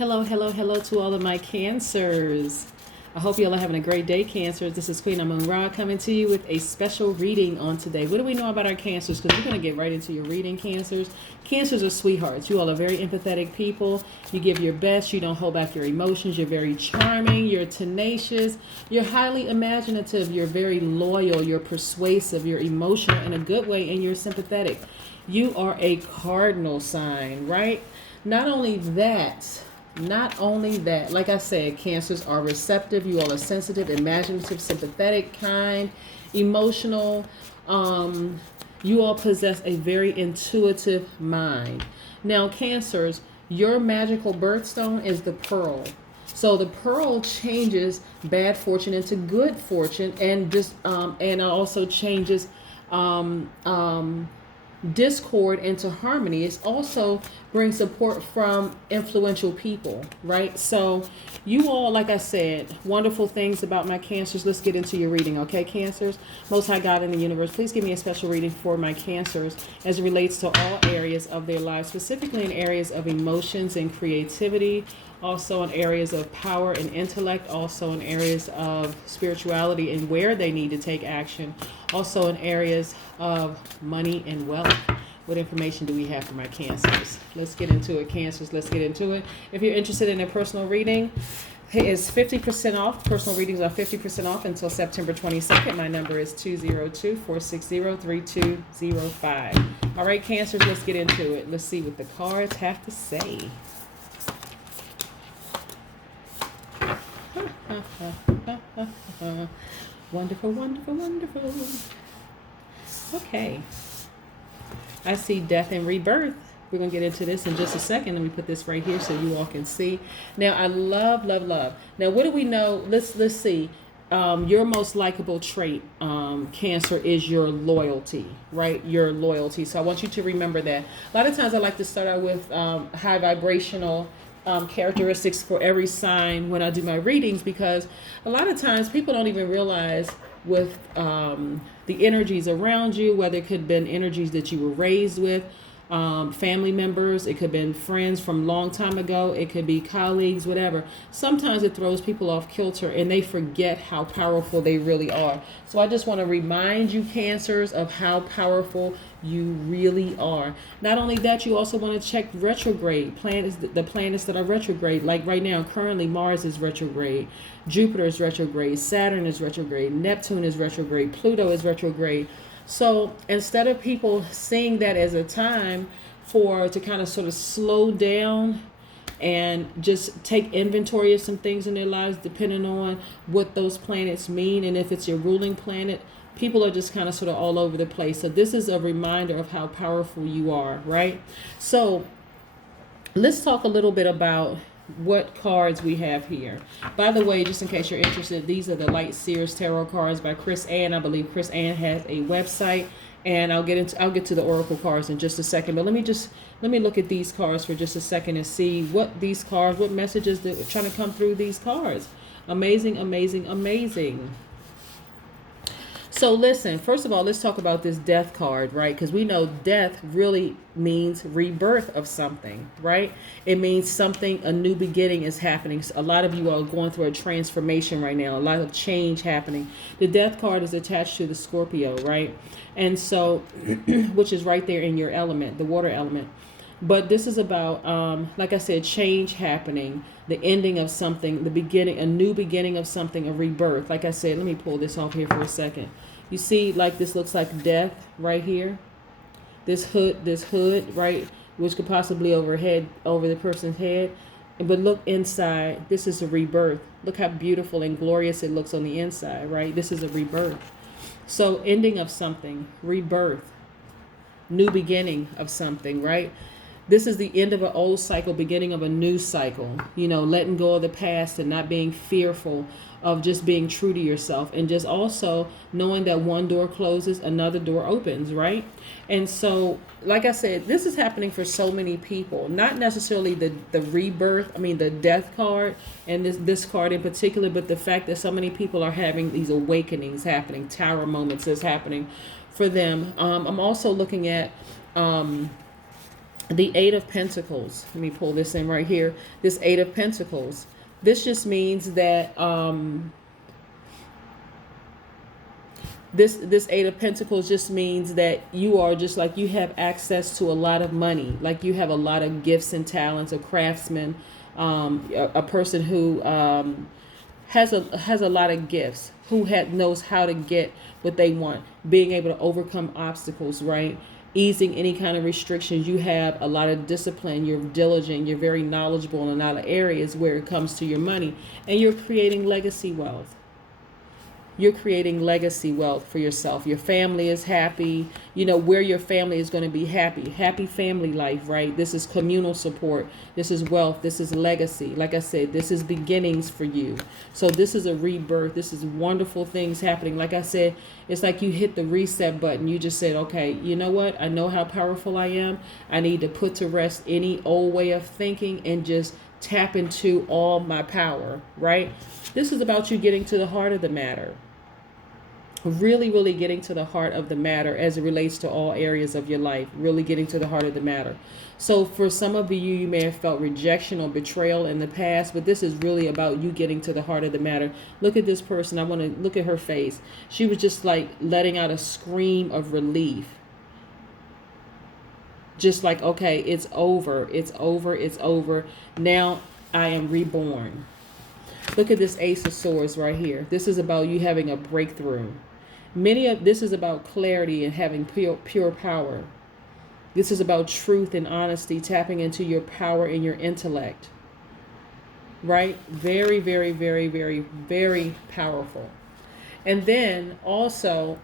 Hello, hello, hello to all of my Cancers. I hope you all are having a great day, Cancers. This is Queen Amun Ra coming to you with a special reading on today. What do we know about our Cancers? Because we're going to get right into your reading, Cancers. Cancers are sweethearts. You all are very empathetic people. You give your best. You don't hold back your emotions. You're very charming. You're tenacious. You're highly imaginative. You're very loyal. You're persuasive. You're emotional in a good way, and you're sympathetic. You are a cardinal sign, right? Not only that, like I said, Cancers are receptive. You all are sensitive, imaginative, sympathetic, kind, emotional. You all possess a very intuitive mind. Now, Cancers, your magical birthstone is the pearl. So the pearl changes bad fortune into good fortune, and just and also changes discord into harmony. It also brings support from influential people, right? So you all, like I said, wonderful things about my Cancers. Let's get into your reading, okay, Cancers? Most High God in the universe, please give me a special reading for my Cancers as it relates to all areas of their lives, specifically in areas of emotions and creativity, also in areas of power and intellect, also in areas of spirituality and where they need to take action, also in areas of money and wealth. What information do we have for my Cancers? Let's get into it, Cancers. Let's get into it. If you're interested in a personal reading, it is 50% off. Personal readings are 50% off until September 22nd. My number is 202-460-3205. All right, Cancers, let's get into it. Let's see what the cards have to say. Wonderful, wonderful, wonderful. Okay. I see death and rebirth. We're going to get into this in just a second. Let me put this right here so you all can see. Now, I love, love, love. Now, what do we know? Let's see. Your most likable trait, Cancer, is your loyalty, right? Your loyalty. So I want you to remember that. A lot of times I like to start out with high vibrational characteristics for every sign when I do my readings, because a lot of times people don't even realize with the energies around you, whether it could have been energies that you were raised with, family members, it could have been friends from long time ago, it could be colleagues, whatever. Sometimes it throws people off kilter and they forget how powerful they really are. So I just want to remind you, Cancers, of how powerful you really are. Not only that, you also want to check retrograde planets, the planets that are retrograde. Like right now, currently Mars is retrograde, Jupiter is retrograde, Saturn is retrograde, Neptune is retrograde, Pluto is retrograde. So instead of people seeing that as a time to kind of sort of slow down and just take inventory of some things in their lives, depending on what those planets mean, and if it's your ruling planet, people are just kind of sort of all over the place. So this is a reminder of how powerful you are, right? So let's talk a little bit about what cards we have here. By the way, just in case you're interested, these are the Light Seers Tarot cards by Chris Ann. I believe Chris Ann has a website, and I'll get to the oracle cards in just a second. But let me look at these cards for just a second and see what messages that are trying to come through these cards. Amazing, amazing, amazing. So listen, first of all, let's talk about this death card, right? Because we know death really means rebirth of something, right? It means something, a new beginning is happening. So a lot of you are going through a transformation right now, a lot of change happening. The death card is attached to the Scorpio, right? And so, which is right there in your element, the water element. But this is about, like I said, change happening, the ending of something, the beginning, a new beginning of something, a rebirth. Like I said, let me pull this off here for a second. You see, like this looks like death right here. This hood, right, which could possibly over the person's head. But look inside. This is a rebirth. Look how beautiful and glorious it looks on the inside, right? This is a rebirth. So ending of something, rebirth, new beginning of something, right? This is the end of an old cycle, beginning of a new cycle. You know, letting go of the past and not being fearful of just being true to yourself, and just also knowing that one door closes, another door opens, right? And so, like I said, this is happening for so many people, not necessarily the rebirth, the death card and this card in particular, but the fact that so many people are having these awakenings happening, tower moments that's happening for them. I'm also looking at The Eight of Pentacles. Let me pull this in right here. This Eight of Pentacles. This just means that this Eight of Pentacles just means that you are just like, you have access to a lot of money, like you have a lot of gifts and talents, a craftsman, a person who has a lot of gifts, who knows how to get what they want, being able to overcome obstacles, right? Easing any kind of restrictions. You have a lot of discipline, you're diligent, you're very knowledgeable in a lot of areas where it comes to your money, and you're creating legacy wealth. You're creating legacy wealth for yourself. Your family is happy. You know where your family is going to be happy. Happy family life, right? This is communal support. This is wealth. This is legacy. Like I said, this is beginnings for you. So this is a rebirth. This is wonderful things happening. Like I said, it's like you hit the reset button. You just said, okay, you know what? I know how powerful I am. I need to put to rest any old way of thinking and just tap into all my power, right? This is about you getting to the heart of the matter. Really getting to the heart of the matter as it relates to all areas of your life. Really getting to the heart of the matter. So for some of you, you may have felt rejection or betrayal in the past, but this is really about you getting to the heart of the matter. Look at this person. I want to look at her face. She was just like letting out a scream of relief. Just like, okay, it's over. It's over. It's over. Now I am reborn. Look at this Ace of Swords right here. This is about you having a breakthrough. This is about clarity and having pure power. This is about truth and honesty, tapping into your power and your intellect. Right? Very, very, very, very, very powerful. And then also,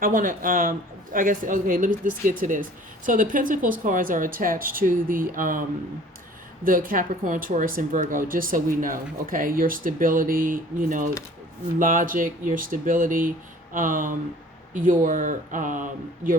I want to, I guess, okay, let's get to this. So the Pentacles cards are attached to the Capricorn, Taurus, and Virgo, just so we know, okay? Your stability, you know, logic, your stability, your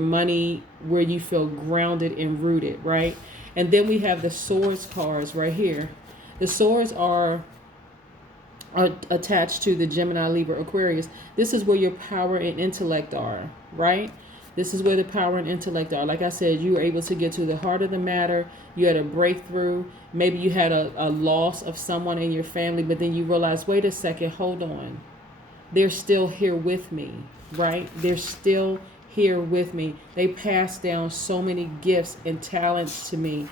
money, where you feel grounded and rooted, right? And then we have the Swords cards right here. The Swords are attached to the Gemini, Libra, Aquarius. This is where your power and intellect are, right? This is where the power and intellect are. Like I said, you were able to get to the heart of the matter. You had a breakthrough. Maybe you had a loss of someone in your family, but then you realized, wait a second, hold on. They're still here with me, right? They're still here with me. They passed down so many gifts and talents to me.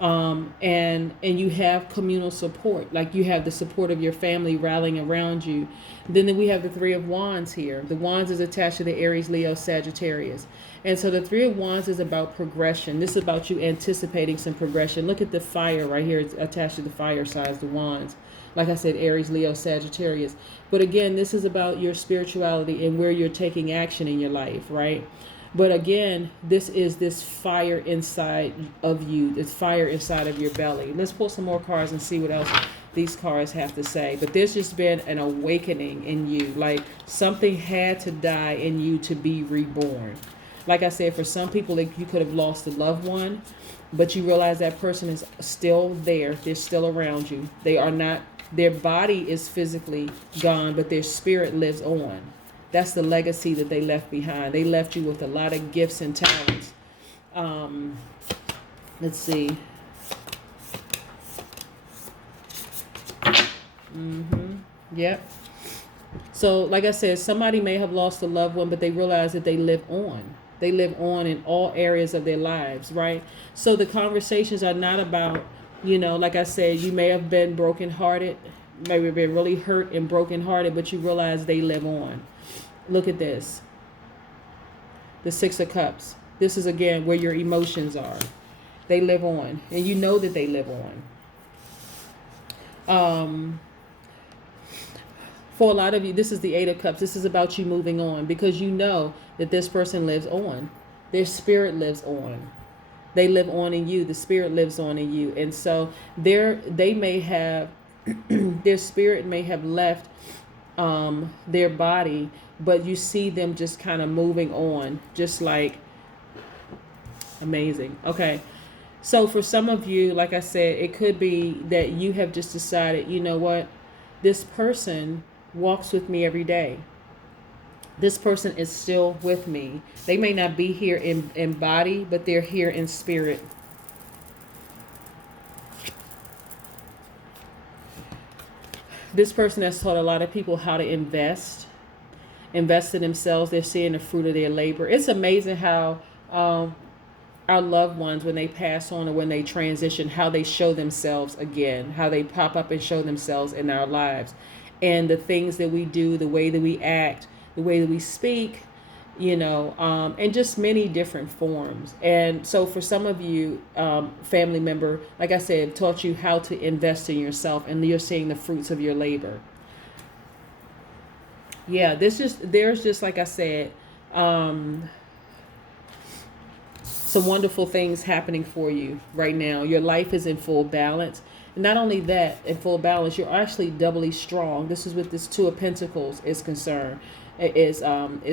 And you have communal support, like you have the support of your family rallying around you. Then we have the Three of Wands here. The Wands is attached to the Aries, Leo, Sagittarius. And so the Three of Wands is about progression. This is about you anticipating some progression. Look at the fire right here. It's attached to the fire sides, the Wands. Like I said, Aries, Leo, Sagittarius. But again, this is about your spirituality and where you're taking action in your life, right? But again, this is this fire inside of you, this fire inside of your belly. Let's pull some more cards and see what else these cards have to say. But there's just been an awakening in you. Like something had to die in you to be reborn. Like I said, for some people, like you could have lost a loved one, but you realize that person is still there. They're still around you. They are not, their body is physically gone, but their spirit lives on. That's the legacy that they left behind. They left you with a lot of gifts and talents. Let's see. Yep. So, like I said, somebody may have lost a loved one, but they realize that they live on. They live on in all areas of their lives, right? So the conversations are not about, you know, like I said, you may have been brokenhearted, maybe been really hurt and brokenhearted, but you realize they live on. Look at this. The Six of Cups. This is, again, where your emotions are. They live on. And you know that they live on. For a lot of you, this is the Eight of Cups. This is about you moving on because you know that this person lives on. Their spirit lives on. They live on in you. The spirit lives on in you. And so they may have, their spirit may have left their body, but you see them just kind of moving on, just like amazing. Okay. So for some of you, like I said, it could be that you have just decided, you know what, this person walks with me every day. This person is still with me. They may not be here in body, but they're here in spirit. This person has taught a lot of people how to invest in themselves. They're seeing the fruit of their labor. It's amazing how our loved ones, when they pass on or when they transition, how they show themselves again, how they pop up and show themselves in our lives. And the things that we do, the way that we act, the way that we speak, and just many different forms. And so for some of you, family member, like I said, taught you how to invest in yourself, and you're seeing the fruits of your labor. Yeah, there's just like I said, some wonderful things happening for you right now. Your life is in full balance. And not only that, in full balance, you're actually doubly strong. This is what this Two of Pentacles is concerned. Is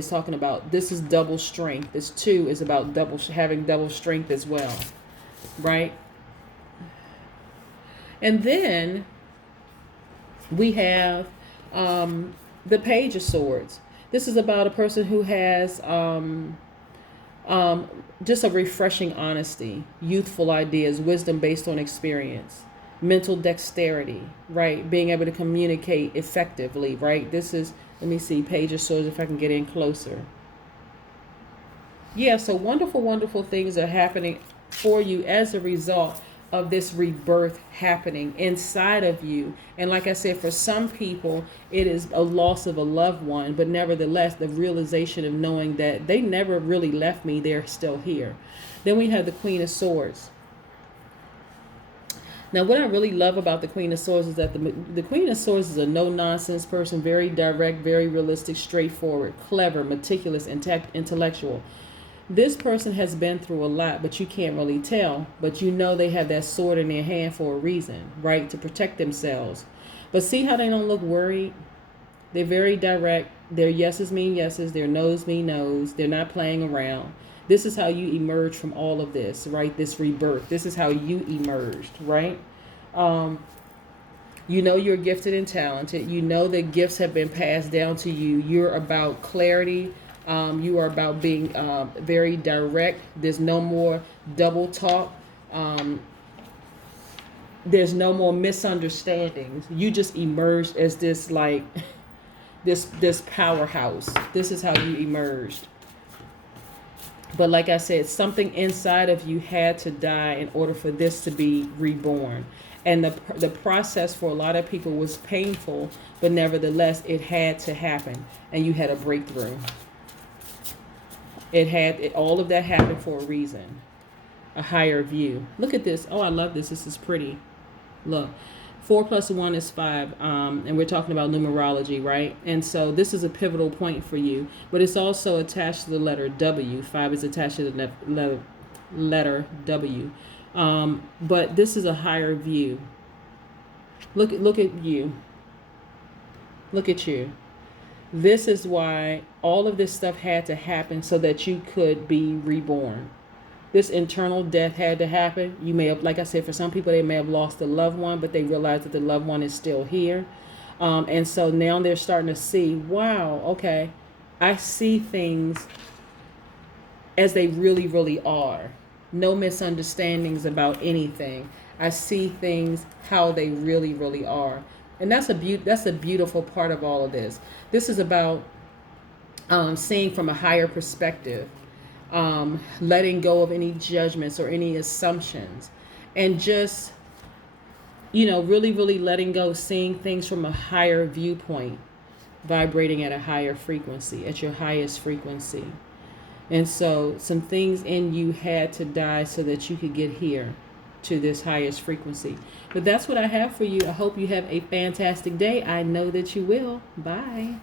talking about. This is double strength. This two is about having double strength as well, right? And then we have the Page of Swords. This is about a person who has just a refreshing honesty, youthful ideas, wisdom based on experience, mental dexterity, right? Being able to communicate effectively, right? This is, let me see, Page of Swords, if I can get in closer. Yeah, so wonderful, wonderful things are happening for you as a result of this rebirth happening inside of you. And like I said, for some people, it is a loss of a loved one, but nevertheless, the realization of knowing that they never really left me, they're still here. Then we have the Queen of Swords. Now, what I really love about the Queen of Swords is that the Queen of Swords is a no-nonsense person, very direct, very realistic, straightforward, clever, meticulous, intellectual. This person has been through a lot, but you can't really tell. But you know they have that sword in their hand for a reason, right? To protect themselves. But see how they don't look worried? They're very direct. Their yeses mean yeses. Their no's mean no's. They're not playing around. This is how you emerge from all of this, right? This rebirth. This is how you emerged, right? You know you're gifted and talented. You know that gifts have been passed down to you. You're about clarity. You are about being very direct. There's no more double talk. There's no more misunderstandings. You just emerged as this this powerhouse. This is how you emerged. But like I said, something inside of you had to die in order for this to be reborn. And the process for a lot of people was painful, but nevertheless, it had to happen. And you had a breakthrough. All of that happened for a reason. A higher view. Look at this. Oh, I love this. This is pretty. Look. 4 + 1 is 5. And we're talking about numerology, right? And so this is a pivotal point for you. But it's also attached to the letter W. 5 is attached to the letter W. But this is a higher view. Look at you. Look at you. This is why all of this stuff had to happen so that you could be reborn. This internal death had to happen. You may have, like I said, for some people, they may have lost a loved one, but they realize that the loved one is still here. And so now they're starting to see, wow, okay, I see things as they really, really are. No misunderstandings about anything. I see things how they really, really are. And that's a beautiful part of all of this. This is about seeing from a higher perspective, letting go of any judgments or any assumptions, and just, really, really letting go, seeing things from a higher viewpoint, vibrating at a higher frequency, at your highest frequency. And so some things in you had to die so that you could get here to this highest frequency. But that's what I have for you. I hope you have a fantastic day. I know that you will. Bye.